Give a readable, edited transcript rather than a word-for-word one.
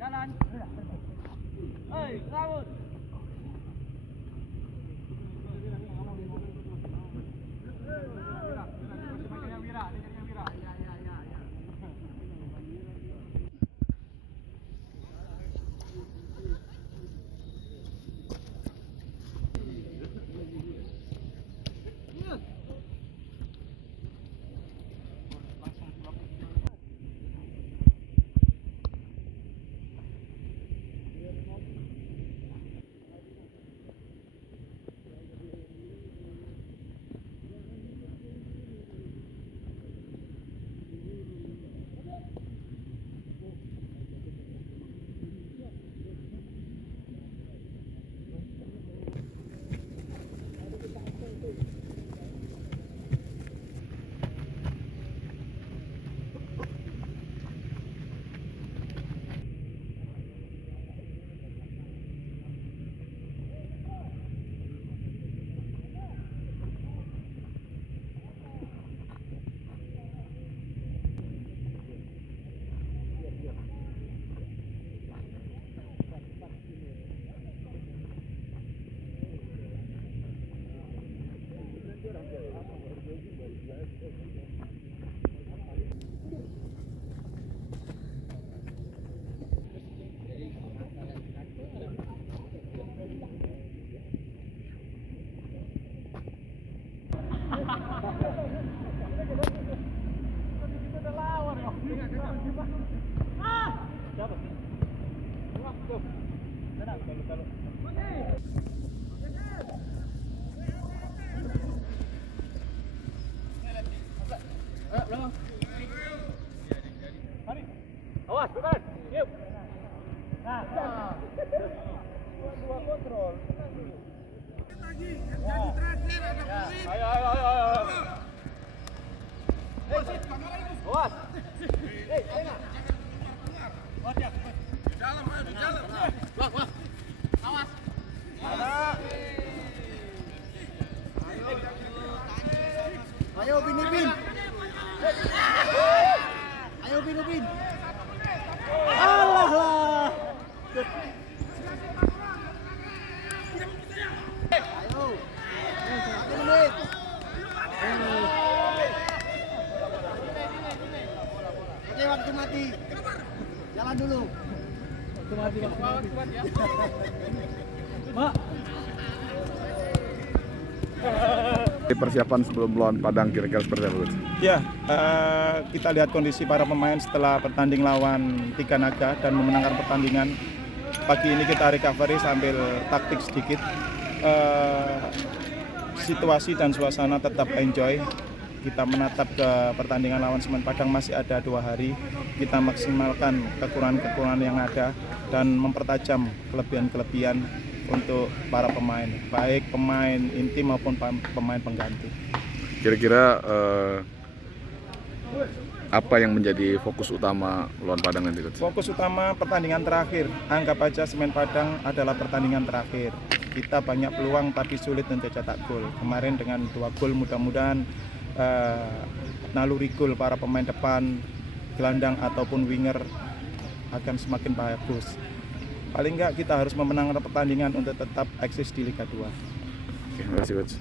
Jalan. Hei, lawan. Awas, bukan. Yuk. Nah. Dua kontrol. Lagi, jadi terakhir ada poin. Ayo. Awas. Tengah. Di dalam. Wah. Awas. Ada. Ayo Bin. Ayo Bin. Allah. Ayo. 1 menit. Oke, waktu mati. Jalan dulu. Waktu mati. Ya. Mak. Persiapan sebelum lawan Padang kira-kira seperti apa, Coach? Ya, kita lihat kondisi para pemain setelah bertanding lawan Tiga Naga dan memenangkan pertandingan. Pagi ini kita recovery sambil taktik sedikit. Situasi dan suasana tetap enjoy. Kita menatap ke pertandingan lawan Semen Padang masih ada 2 hari. Kita maksimalkan kekurangan-kekurangan yang ada dan mempertajam kelebihan-kelebihan untuk para pemain, baik pemain inti maupun pemain pengganti. Kira-kira apa yang menjadi fokus utama lawan Padang nanti, Coach? Fokus utama pertandingan terakhir. Anggap aja Semen Padang adalah pertandingan terakhir. Kita banyak peluang tapi sulit untuk cetak gol. Kemarin dengan 2 gol mudah-mudahan naluri gol para pemain depan, gelandang ataupun winger akan semakin bagus. Paling enggak kita harus memenangkan pertandingan untuk tetap eksis di Liga 2. Oke, terima kasih, Coach.